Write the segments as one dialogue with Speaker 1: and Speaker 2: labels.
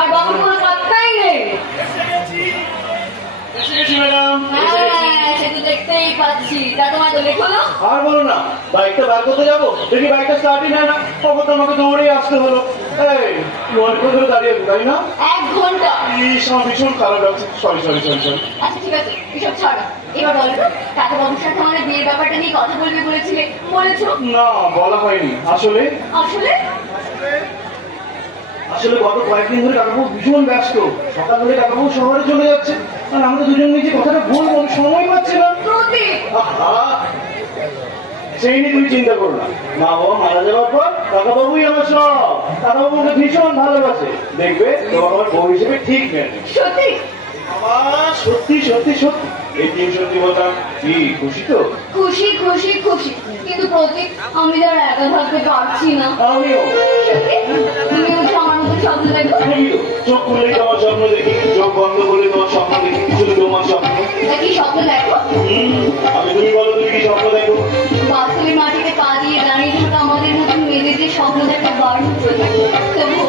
Speaker 1: আর বাবুর কোনো পাত্তাই নেই। হ্যাঁ দেখতেই পাচ্ছি। তোমার না
Speaker 2: আর বলো না বাইকটা বার করতে যাব? দেখি বাইকটা স্টার্টই নেয় না তখন তো আমাকে দৌড়েই আসতে হলো। এই তুই অনেক ধরে দাঁড়িয়ে তাই না?
Speaker 1: এক ঘণ্টা।
Speaker 2: ইস আমার ভীষণ খারাপ লাগছে। সরি সরি সরি সরি
Speaker 1: আচ্ছা ঠিক আছে এসব ছাড়ো। এবার বলো তো কাকা বাবুর সাথে আমাদের বিয়ের ব্যাপারটা নিয়ে কথা বলবে বলেছিলে বলেছ?
Speaker 2: না বলা হয়নি। আসলে?
Speaker 1: আসলে?
Speaker 2: আসলে গত কয়েকদিন ধরে কাকাবু ভীষণ ব্যস্ত। সকাল কাকাবু শহরে চলে যাচ্ছে। আর আমরা দুজন নিজে কথাটা বলব সময় পাচ্ছি না। সেই নিয়ে তুমি চিন্তা করো না। মা বাবা মারা যাওয়ার পর কাকাবাবুই আমার সব। ভীষণ ভালোবাসে। দেখবে তোমার আমার বউ হিসেবে ঠিক নেই।
Speaker 1: সত্যি?
Speaker 2: সত্যি সত্যি সত্যি। এই তিন সত্যি বলতাম কি খুশি তো?
Speaker 1: খুশি খুশি খুশি। কিন্তু প্রদীপ আমি আর একা থাকতে পারছি না।
Speaker 2: আমিও। চোখ খুললেই তোমার স্বপ্ন দেখি। চোখ
Speaker 1: মাটিতে পা দিয়ে দাঁড়িয়ে থাকা আমাদের মতন মেয়েদের যে স্বপ্ন দেখা বাড়ি তবু তবু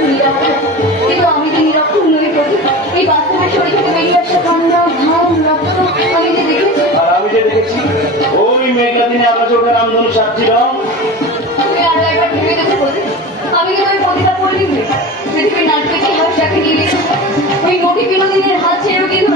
Speaker 1: কি
Speaker 2: যাব
Speaker 1: কিন্তু আমি যে নিরক্ষর নই প্রতি এই বাস্তবের শরীর থেকে
Speaker 2: ওই মেঘলা দিনে আকাশ ওঠে রামধনু সাজছিলাম
Speaker 1: তুমি আরও একবার ভেবে দেখো প্রতি আমি কিন্তু ওই কবিতা পড়লি পৃথিবীর নাটকে ইতিহাস রাখে ওই মোটি বিনোদিনীর হাত ছেড়েও কিন্তু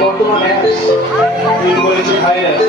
Speaker 2: বর্তমান ভাইরাস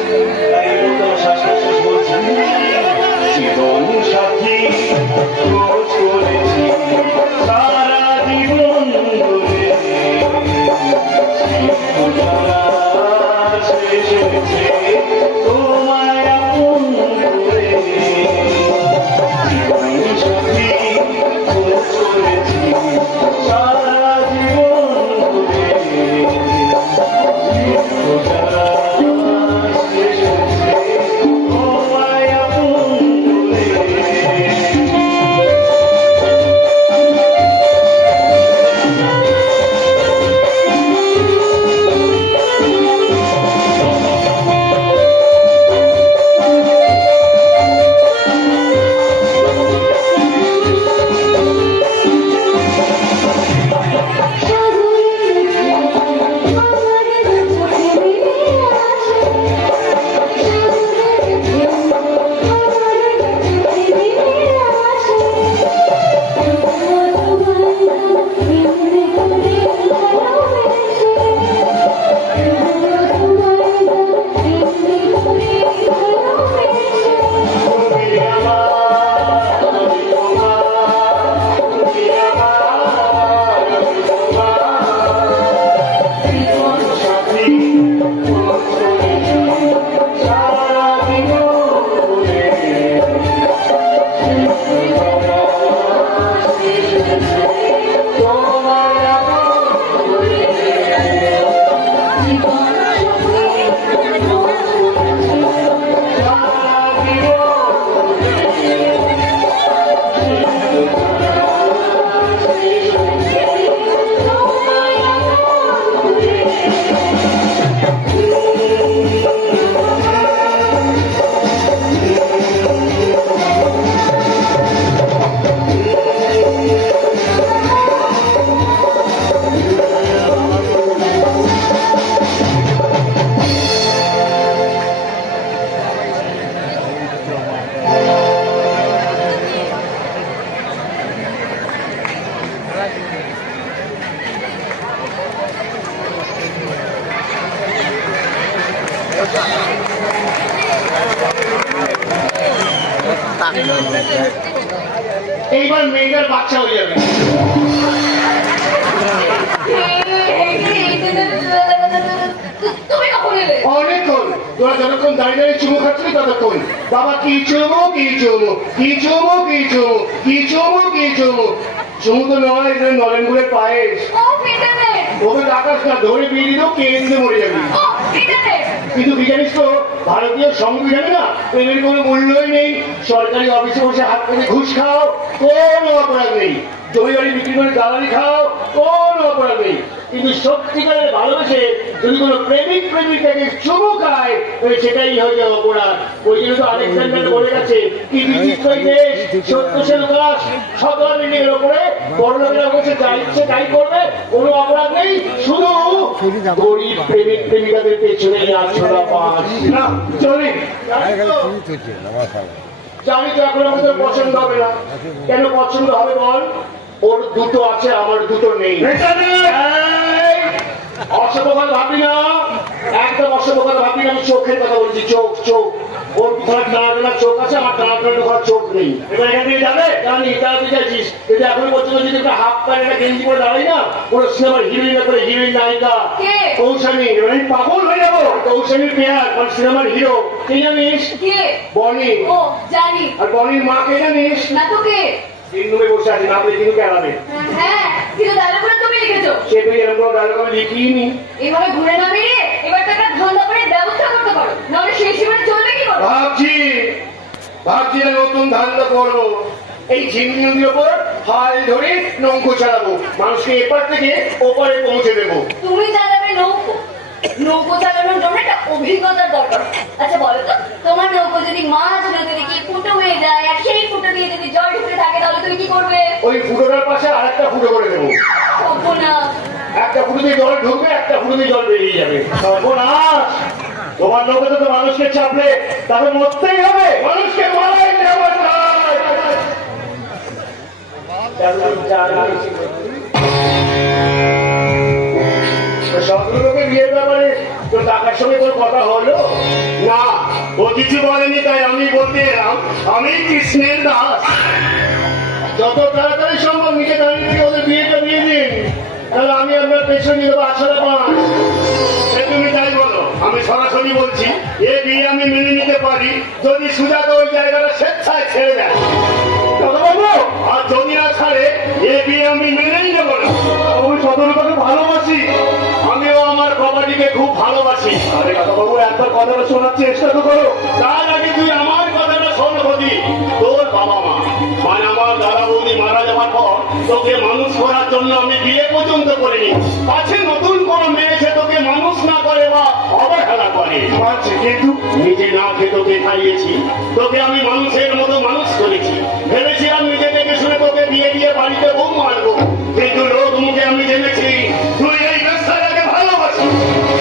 Speaker 3: তোরা যতক্ষণ দাঁড়িয়ে দাঁড়িয়ে চুমু খাচ্ছিলি ততক্ষণ। বাবা কি চুমু কি চুমু কি চুমু কি চুমু কি চুমু কি চুমু। চুমু তো নয় এটা নলেনগুলের পায়েস ওকে আকাশ না ধরে বিয়ে দিলেও কেন্দ্রে মরে যাবি? কিন্তু বিজ্ঞানিস তো ভারতীয় সংবিধানে না প্রেমের কোনো মূল্যই নেই। সরকারি অফিসে বসে হাত পেতে ঘুষ খাও কোনো অপরাধ নেই। জমি বাড়ি বিক্রি করে দালালি খাও কোনো অপরাধ নেই। কিন্তু সত্যিকারের ভালোবেসে যদি কোনো প্রেমিক প্রেমিকাকে চুমু সেটাই হয়ে যাবে অপরাধ। ওই জন্য তো আলেকজান্ডার বলে গেছে কি বিচিত্র দেশ সত্যশীল সকল যা ইচ্ছে তাই করবে, কোনো অপরাধ নেই, শুধু গরিব প্রেমিক প্রেমিকাদের পেছনে পাঁচ না, চলি। জানি তো এখন আমাদের পছন্দ হবে না। কেন পছন্দ হবে বল? ওর দুটো আছে, আমার দুটো নেই। এই, ভাবি না। একদম অসভ্যবাদ ভাবি আমি চোখের কথা বলছি চোখ চোখ। ওর ঘর টানা টানা চোখ আছে আমার টানা টানা ঘর চোখ নেই। এবার এখান থেকে যাবে? জানি তাড়াতাড়ি যাচ্ছিস। কিন্তু এখন পর্যন্ত যদি একটা হাফ প্যান্ট একটা গেঞ্জি পরে দাঁড়াই না পুরো সিনেমার হিরোইন করে হিরোইন নায়িকা। কৌশানী। এবার আমি পাগল হয়ে যাব। কৌশানীর পেয়ার মানে সিনেমার হিরো। কে জানিস? বনি।
Speaker 1: ও জানি।
Speaker 3: আর বনির মা কে জানিস?
Speaker 1: না তো কে
Speaker 3: তিন রুমে বসে আছে না আপনি কিন্তু কেলাবে
Speaker 1: হ্যাঁ কিন্তু ডায়লগুলো তুমি লিখেছো।
Speaker 3: সে তো এরকম কোনো ডায়লগ আমি লিখিনি।
Speaker 1: এভাবে ঘুরে না বেরিয়ে এবার তো ধান্দা করে ব্যবস্থা করতে পারো। নাহলে সেই সীমানে চলবে কি করে?
Speaker 3: ভাবছি ভাবছি না নতুন ধান্দা করব। এই ঝিমঝি নদীর ওপর হাল ধরে নৌকো চালাবো। মানুষকে এপার থেকে ওপারে পৌঁছে দেবো।
Speaker 1: তুমি চালাবে নৌকো? নৌকো চালানোর জন্য একটা অভিজ্ঞতার দরকার। আচ্ছা বলো তো তোমার নৌকো যদি মাছ ফুটো হয়ে যায় আর সেই ফুটো দিয়ে যদি জল ঢুকে থাকে তাহলে তুমি কি করবে?
Speaker 3: ওই ফুটোটার পাশে আর একটা ফুটো করে দেবো।
Speaker 1: না
Speaker 3: একটা ফুটো দিয়ে জল ঢুকবে একটা ফুটো দিয়ে জল বেরিয়ে যাবে। সর্বনাশ! তোমার নৌকাতে তো মানুষকে চাপলে তাকে মরতেই হবে। মানুষকে মারাই দেওয়া ব্যাপারে তো সঙ্গে তোর কথা হলো? না ও কিছু বলেনি তাই আমি বলতে এলাম। আমি কৃষ্ণের দাস। যত তাড়াতাড়ি সম্ভব নিজে দাঁড়িয়ে থেকে ওদের বিয়েটা দিয়ে দিন। তাহলে আমি আপনার পেছনে নিয়ে দেবো পান সে তুমি তাই বলো আমি সরাসরি বলছি এ বিয়ে আমি মেনে নিতে পারি যদি সুজাতা ওই জায়গাটা স্বেচ্ছায় ছেড়ে দেয়। আর যদি না ছাড়ে এ বিয়ে আমি মেনেই নেব। কবাডিকে খুব ভালোবাসি। আরে কাকাবাবু একবার কথাটা শোনার চেষ্টা তো করো। তার আগে তুই আমার কথাটা শোন বদি। তোর বাবা মা মানে আমার দাদা বৌদি মারা যাওয়ার পর তোকে মানুষ করার জন্য আমি বিয়ে পর্যন্ত করিনি। পাছে নতুন কোনো মেয়ে সে তোকে মানুষ না করে বা অবহেলা করে। কিন্তু? নিজে না খেয়ে তোকে খাইয়েছি। তোকে আমি মানুষের মতো মানুষ করেছি। ভেবেছিলাম নিজে থেকে শুনে তোকে বিয়ে দিয়ে বাড়িতে বউ মারবো। কিন্তু লোক মুখে আমি জেনেছি ভালোবাসিস বল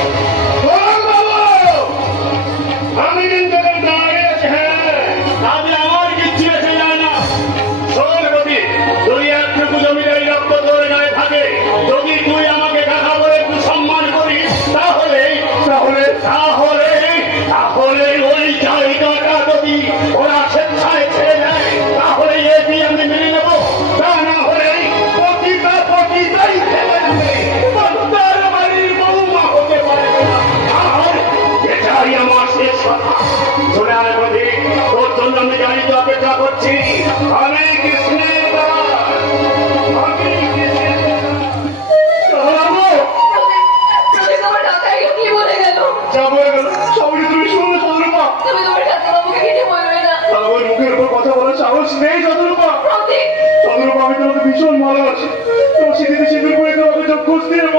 Speaker 3: তোমাকে সব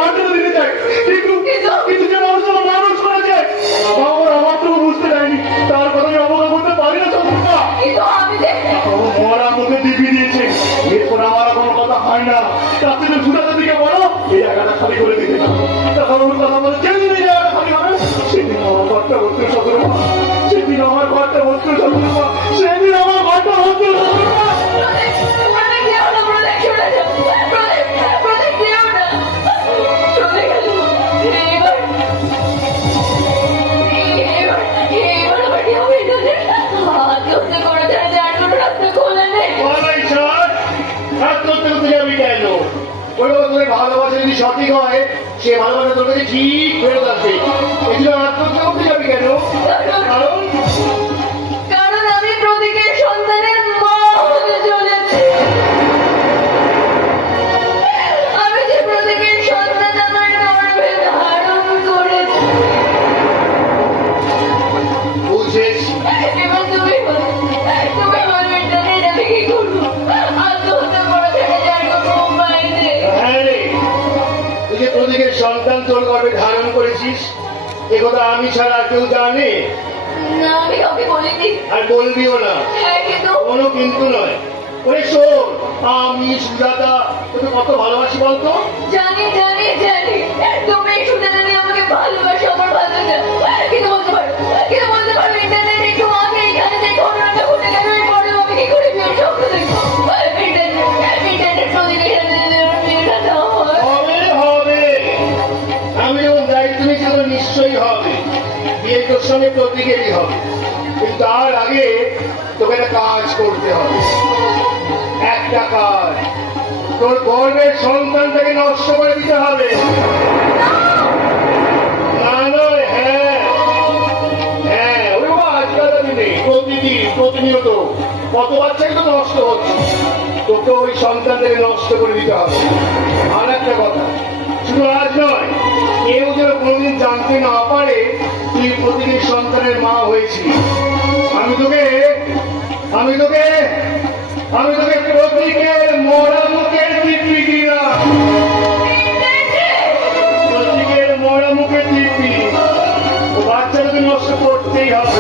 Speaker 3: সে ভালো তোর ঠিক ফেরত আসবে এগুলো আত্মহত্যা করতে কেন?
Speaker 1: সন্তান
Speaker 3: তোর গর্ভে ধারণ করেছিস? এ কথা আমি ছাড়া আর কেউ জানে?
Speaker 1: না আমি কাউকে বলিনি।
Speaker 3: আর বলবিও না।
Speaker 1: হ্যাঁ কিন্তু
Speaker 3: কোনো কিন্তু নয়। ওরে শোন আমি সুজাতা তোকে কত ভালোবাসি বলতো?
Speaker 1: জানি জানি জানি। তুমি শুনে জানি আমাকে ভালোবাসো আমার ভালো না কিন্তু বলতে পারো কিন্তু বলতে পারো ইন্টারনেট
Speaker 3: বিয়ে তোর সঙ্গে প্রতীকেরই হবে। কিন্তু তার আগে তোকে একটা কাজ করতে হবে। একটা কাজ। তোর গর্বের সন্তানটাকে নষ্ট করে দিতে হবে। না নয় হ্যাঁ। হ্যাঁ ওই বাবা আজকালকার দিনে প্রতিদিন, প্রতিনিয়ত। কত বাচ্চাকে তো নষ্ট হচ্ছে। তোকে ওই সন্তানটাকে নষ্ট করে দিতে হবে। আর একটা কথা। শুধু আজ নয় কেউ যেন কোনোদিন জানতে না পারে তুই প্রতিদিন সন্তানের মা হয়েছিস। আমি তোকে আমি তোকে আমি তোকে প্রতীকের মরা মুখের দিব্যি দিলাম। প্রতীকের মরা মুখের দিব্যি বাচ্চাটাকে নষ্ট করতেই হবে।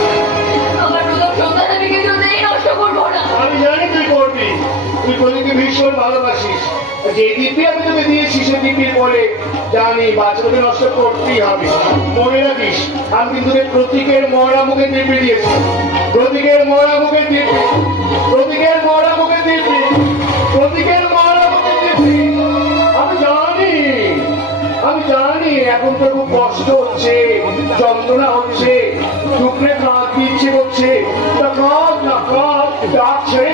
Speaker 1: আমি কিছুতেই নষ্ট করব না।
Speaker 3: আমি জানি তুই করবি। তুই প্রদীপকে ভীষণ ভালোবাসিস। যে দিব্যি আমি দিয়েছি, সে পরে জানি বাচ্চাটাকে নষ্ট করতেই হবে। আমি কিন্তু প্রতীকের মুখে দিয়েছি। প্রতীকের মুখে প্রতীকের মুখে প্রতীকের মুখে আমি জানি আমি জানি, এখন তো খুব কষ্ট হচ্ছে, যন্ত্রণা হচ্ছে টুকরে কাঁদ দিচ্ছে করছে তা কাঁদ না, কাঁদ ডাক ছেড়ে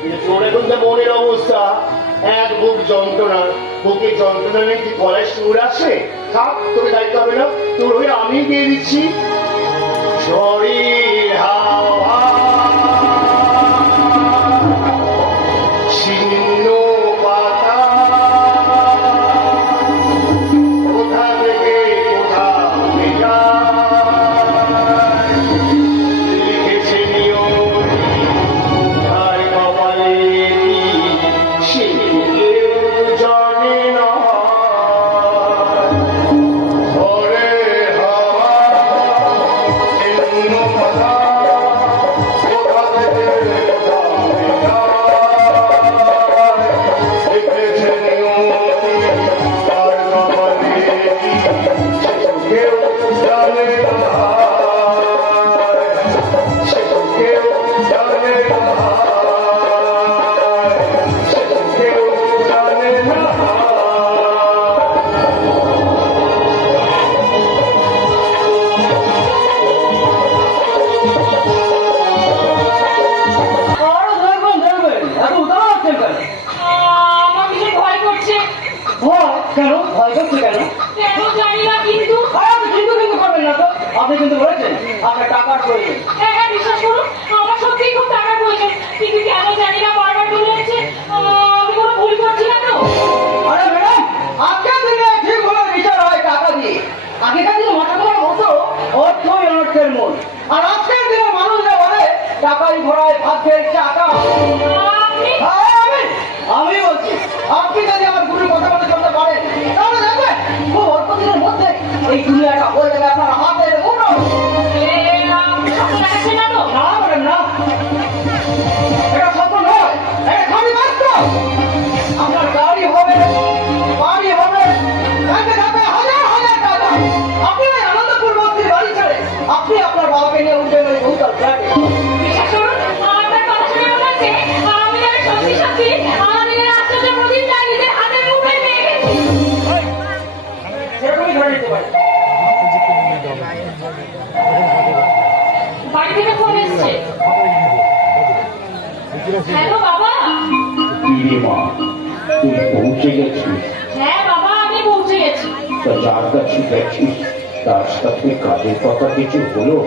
Speaker 3: কিন্তু তোর মনের অবস্থা। এক বুক যন্ত্রণা, বুকে যন্ত্রণা নিয়ে কি গলায় সুর আসে থাক, তোকে দায়িত্ব হবে না। তোর হয়ে আমি দিয়ে দিচ্ছি। ঝড়ের ছিন্ন পাতা
Speaker 4: কেন? কেন
Speaker 5: কিন্তু
Speaker 4: কিন্তু কিন্তু করবেন না তো। আপনি কিন্তু বলেছেন আপনার টাকার প্রয়োজন।
Speaker 5: হ্যাঁ হ্যাঁ বিশ্বাস করুন আমার সত্যিই খুব টাকার প্রয়োজন। কিন্তু কেন জানি না বারবার বলে যাচ্ছে আমি কোনো ভুল করছি না তো।
Speaker 4: আরে ম্যাডাম আজকের দিনে ঠিক হলো বিচার হয় টাকা দিয়ে। আগেকার দিনে মাথাগুলোর মতো অর্থই অনর্থের মূল। আর আজকের দিনে মানুষরা বলে টাকাই ঘোড়ায় ভাগ্যের চাকা।
Speaker 5: আপনি
Speaker 4: হ্যাঁ, আমি বলছি আপনি যদি আমার গুরুর এই দুনিয়াটা
Speaker 3: যার কাছে গেছিস তার সাথে কাজের কথা কিছু হলো?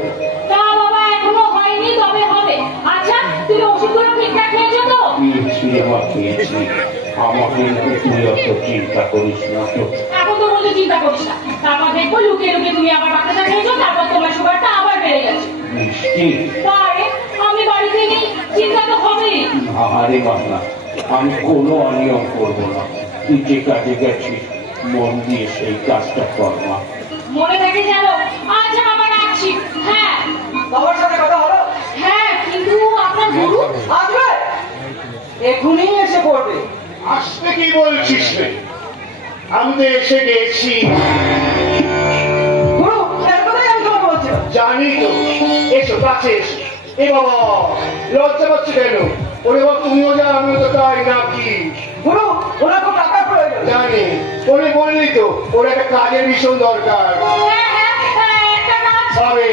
Speaker 5: আচ্ছা খেয়েছো
Speaker 3: আমার আমাকে তুই অত চিন্তা করিস না তো।
Speaker 5: এখন তো বলতে চিন্তা করিস না। তারপর দেখব লুকিয়ে লুকিয়ে তুমি আবার বাচ্চাটা খেয়েছো তারপর তোমার সুগারটা আবার বেড়ে গেছে।
Speaker 3: মিষ্টি
Speaker 5: আরে আমি বাড়িতে নেই চিন্তা তো হবেই।
Speaker 3: আহারে বাংলা আমি কোনো অনিয়ম করব না। তুই যে কাজে গেছিস মন দিয়ে সেই কাজটা কর মা।
Speaker 5: মনে থাকে জানো আচ্ছা বাবা রাখছি হ্যাঁ।
Speaker 4: বাবার সাথে কথা হলো
Speaker 5: হ্যাঁ কিন্তু আপনার গুরু
Speaker 4: আসবে? এখনই এসে পড়বে।
Speaker 3: আসতে কি বলছিস রে? আমি তো এসে গেছি।
Speaker 4: গুরু এর কথাই আমি তোমাকে বলছিলাম
Speaker 3: জানি তো। এসো কাছে এসো। এ বাবা লজ্জা পাচ্ছ কেন? ওরে বাবা তুমিও যা আমিও তো তাই নাকি?
Speaker 4: গুরু ওরা তো টাকা প্রয়োজন।
Speaker 3: জানি। ওরে বললি তো ওর একটা কাজের ভীষণ দরকার।
Speaker 5: হ্যাঁ হ্যাঁ হ্যাঁ,
Speaker 3: পাবে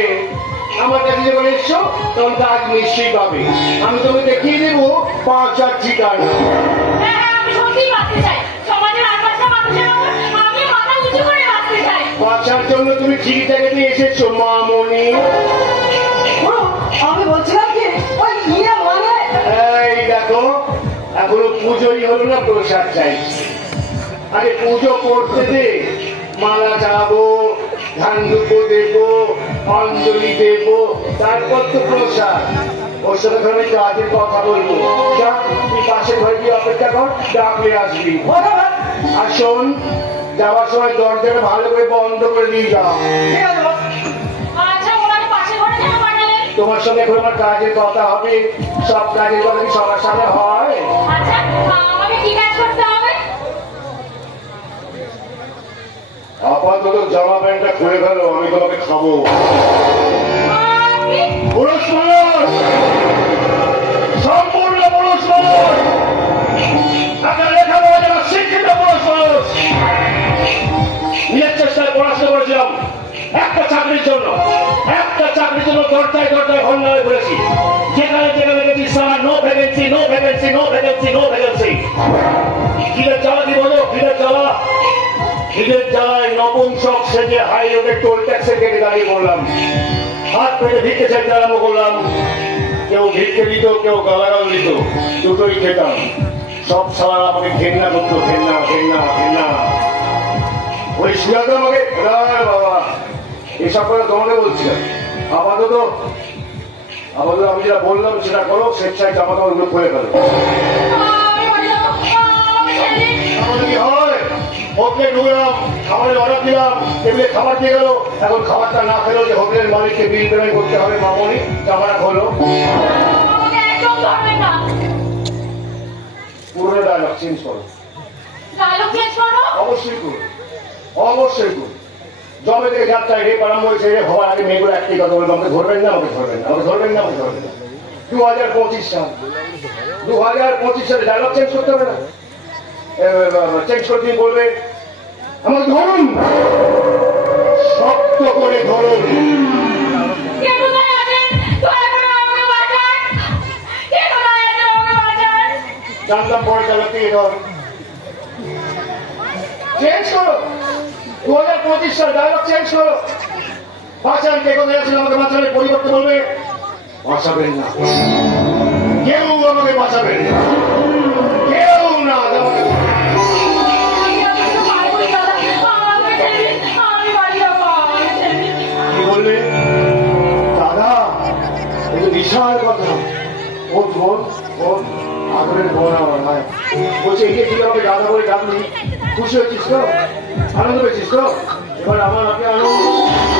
Speaker 3: আমার কাছে যখন এসছো তখন কাজ নিশ্চয়ই পাবে। আমি তোকে দেখিয়ে দেবো পাঁচ চার ঠিকানা।
Speaker 5: হ্যাঁ হ্যাঁ
Speaker 3: বাঁচার জন্য তুমি ঠিক জায়গাতে এসেছ মামনি।
Speaker 4: আমি বলছিলাম কি ওই ইয়ে মানে?
Speaker 3: এই দেখো এখনও পুজোই হলো না প্রসাদ চাইছি। আরে পুজো করতে দে মালা যাব ধান দুপো দেবো, অঞ্জলি দেবো। তারপর তো প্রসাদ ওর সাথে ধরে কাজের কথা বলব। তুই পাশে ঘরে গিয়ে অপেক্ষা কর ডাকলে আসবি। আর শোন, যাওয়ার সময় দরজাটা ভালো করে বন্ধ করে দিয়ে যাও।
Speaker 5: আচ্ছা
Speaker 3: তোমার সঙ্গে এখন আমার কাজের কথা হবে। সব কাজের কথা কি সবার সাথে হয়
Speaker 5: আচ্ছা আমাকে কি কাজ করতে হবে
Speaker 3: আপাতত জামা প্যান্টটা খুলে ফেলো, আমি তোমাকে খাব। সম্পূর্ণ একটা যেখানে যেখানে গেছি sir no vacancy no vacancy no vacancy no vacancy জ্বালা কি বলো? কিদের জ্বালা? জ্বালায় নপুংসক সেজে হাই রোডে টোল ট্যাক্সের গেটে দাঁড়িয়ে পড়লাম হাত পেতে ভিক্ষে চাইতে আরম্ভ করলাম। কেউ ভিক্ষে দিত, কেউ গালাগাল দিত, দুটোই খেতাম। সব সালা আমাকে ঘেন্না করতো, ঘেন্না ঘেন্না ঘেন্না। ওই সুজাতা আমাকে "আরে বাবা। এসব করে তোমাকে বলছিলাম। আপাতত আপাতত আমি যেটা বললাম সেটা করো, স্বেচ্ছায় জামা কাপড়গুলো খুলে ফেলো। হোটেলে ঢুকলাম, খাবারের অর্ডার দিলাম, টেবিলে খাবার দিয়ে গেল। এখন খাবারটা না খেলেও যে হোটেলের মালিককে বিল পেমেন্ট করতে হবে মামনি জামাটা হলো অবশ্যই অবশ্যই আরম্ভ হয়েছে হওয়ার আগে মেয়েগুলো কথা ধরবেন না ধরবেন না ধরবেন না, আমাকে দু হাজার পঁচিশ সাল। দু হাজার পঁচিশ সালে ডায়লগ চেঞ্জ করতে হবে না? চেঞ্জ করে বলবে আমাকে ধরুন। শক্ত করে ধরুন। জানতাম পরে চালাক ধর চেঞ্জ করো। দু হাজার পঁচিশ সাল ডায়লগ চেঞ্জ করো। বাঁচান কে কোথায় আছেন আমাকে বাঁচানোর পরিবর্তে বলবে বাঁচাবেন না। কেউ আমাকে বাঁচাবেন না। বিশাল কথা। ওর বোন ওর আদরের বোন আমার, ভাই। বলছে এগিয়ে তুই আমাকে দাদা বলে ডাকলি, খুশি হয়েছিস তো? আনন্দ পেয়েছিস তো? এবার আমার আপনি আনন্দ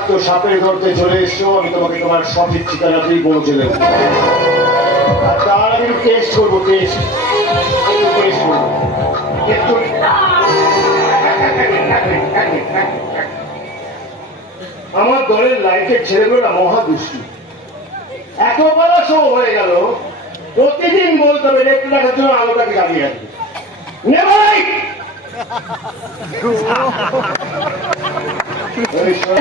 Speaker 3: বিষাক্ত সাপের গর্তে চলে এসছো, আমি তোমাকে তোমার সঠিক ঠিকানাতেই পৌঁছে দেবো। আমি টেস্ট করব টেস্ট আমার দলের লাইফের ছেলেগুলো না মহা দুষ্টু। এত বড় শো হয়ে গেল, প্রতিদিন বলতে হবে একটু টাকার জন্য আলোটাকে দাঁড়িয়ে আছে নে ভাই Alexandre.